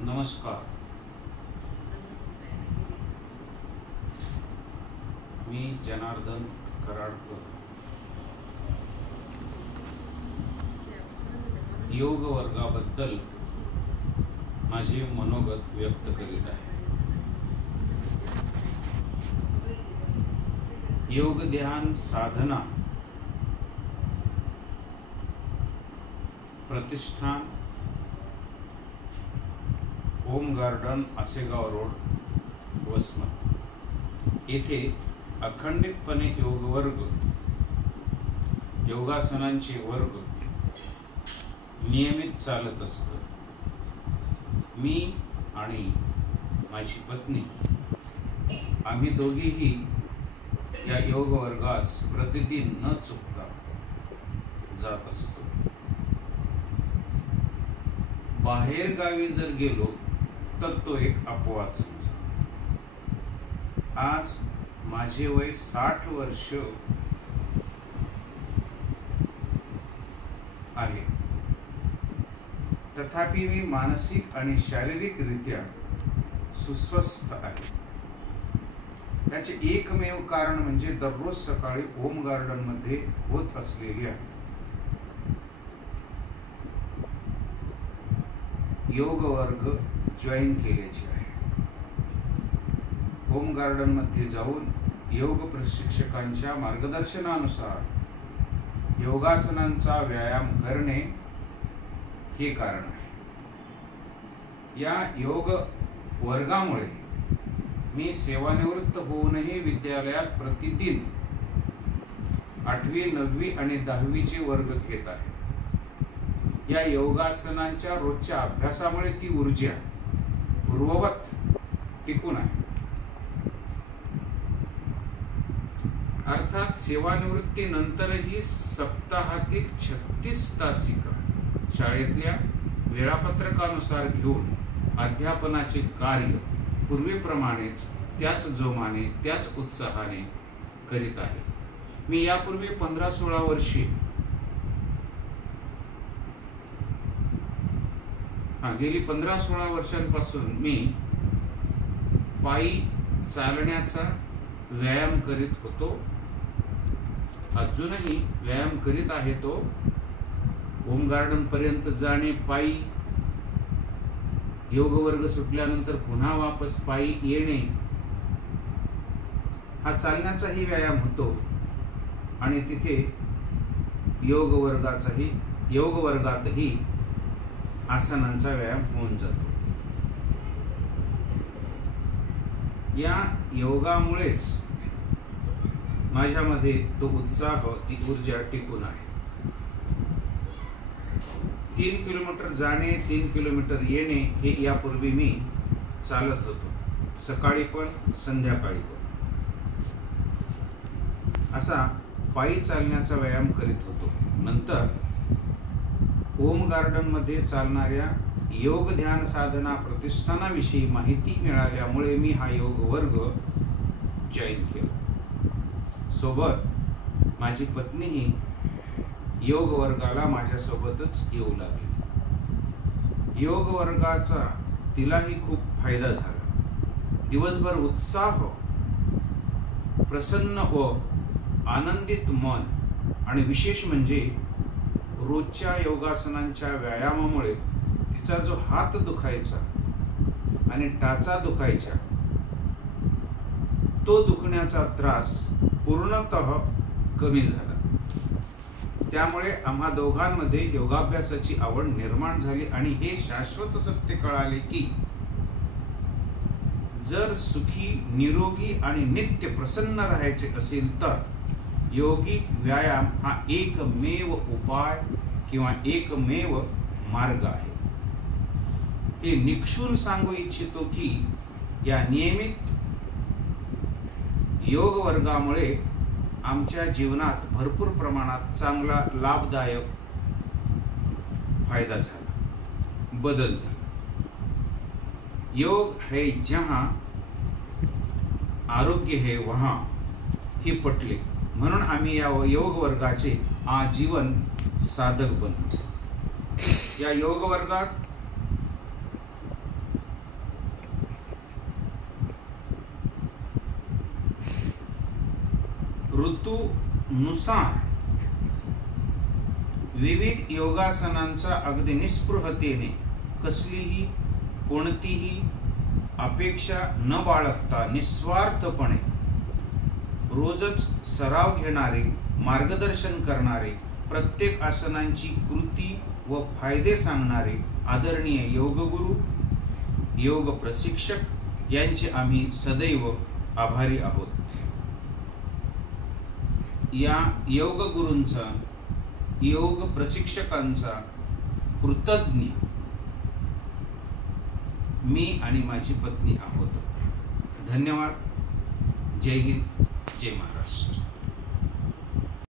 नमस्कार. मी जनार्दन कराडकर. योग वर्गाबद्दल माझे मनोगत व्यक्त करीत आहे. योग ध्यान साधना प्रतिष्ठान, home garden, Asegaon road, Vasmat येथे अखंडितपणे योग वर्ग, योगासनांचे वर्ग नियमित चालत असतं. मी आणि माझी पत्नी आम्ही दोघेही या योग वर्गास प्रतिदिन न चुकता जात असतो. बाहेर गावी जर गेलो तर तो एक अपवाद समजा. आज माझे वय 60 वर्ष आहे. तथापि मी मानसिक आणि शारीरिक रित्या सुस्वस्थ आहे. याचे एकमेव कारण म्हणजे दररोज सकाळी होम गार्डन मध्ये होत असलेल्या योग वर्ग जॉईन केल्याची आहे. होम गार्डन मध्ये जाऊन योग प्रशिक्षकांच्या मार्गदर्शनानुसार योगासनांचा व्यायाम करणे हे कारण आहे. या योग वर्गामुळे मी सेवानिवृत्त होऊनही विद्यालयात प्रतिदिन 8वी, 9वी आणि 10वीचे वर्ग घेत आहे. या योगासनांच्या रोजच्या अभ्यासामुळे ती ऊर्जा पूर्ववत टिकून आहे. अर्थात सेवानिवृत्तीनंतरही सप्ताहातील 36 तासिका शाळेतल्या वेळापत्रकानुसार घेऊन अध्यापनाचे कार्य पूर्वीप्रमाणेच त्याच जोमाने, त्याच उत्साहाने करीत आहे. मी यापूर्वी 15-16 वर्षे गेली 15-16 वर्षांपासून मी पायी चालण्याचा व्यायाम करीत होतो. अजूनही व्यायाम करीत आहे तो. होम गार्डन पर्यंत जाणे पायी, योग वर्ग सुटल्यानंतर पुन्हा वापस पायी येणे, हा चालण्याचाही व्यायाम होतो आणि तिथे योग वर्गातही आसनांचा व्यायाम होऊन जातो. या योगामुळेच माझ्यामध्ये तो उत्साह, ती ऊर्जा टिकून आहे. 3 किलोमीटर जाणे, 3 किलोमीटर येणे हे यापूर्वी मी चालत होतो. सकाळी पण, संध्याकाळी पण असा पायी चालण्याचा व्यायाम करीत होतो. नंतर होम गार्डन मध्ये चालणाऱ्या योग ध्यान साधना प्रतिष्ठानाविषयी माहिती मिळाल्यामुळे मी हा योग वर्ग जॉईन केला. सोबत माझी पत्नीही योग वर्गाला माझ्यासोबतच येऊ लागली. योग वर्गाचा तिलाही खूप फायदा झाला. दिवसभर उत्साह, प्रसन्न व आनंदित मन आणि विशेष म्हणजे रोजच्या योगासनांच्या व्यायामामुळे तिचा जो हात दुखायचा आणि टाचा दुखायचा, तो दुखण्याचा त्रास पूर्णतः कमी झाला. त्यामुळे आम्हा दोघांमध्ये योगाभ्यासाची आवड निर्माण झाली आणि हे शाश्वत सत्य कळाले की जर सुखी, निरोगी आणि नित्य प्रसन्न राहायचे असेल तर योगिक व्यायाम हा एकमेव उपाय किंवा एकमेव मार्ग आहे. हे निक्षून सांगू इच्छितो की या नियमित योग वर्गामुळे आमच्या जीवनात भरपूर प्रमाणात चांगला, लाभदायक फायदा झाला, बदल झाला. योग है जहां, आरोग्य है वहां हे पटले. म्हणून आम्ही या योग वर्गाचे आजीवन साधक बनलो. या योग वर्गात ऋतूनुसार विविध योगासनांचा अगदी निस्पृहतेने कसलीही कोणतीही अपेक्षा न बाळगता निस्वार्थपणे रोजच सराव घेणारे, मार्गदर्शन करणारे, प्रत्येक आसनांची कृती व फायदे सांगणारे आदरणीय योगगुरू, योग प्रशिक्षक यांचे आम्ही सदैव आभारी आहोत. या योग गुरूंचा, योग प्रशिक्षकांचा कृतज्ञ मी आणि माझी पत्नी आहोत. धन्यवाद. जय हिंद, जय महाराष्ट्र.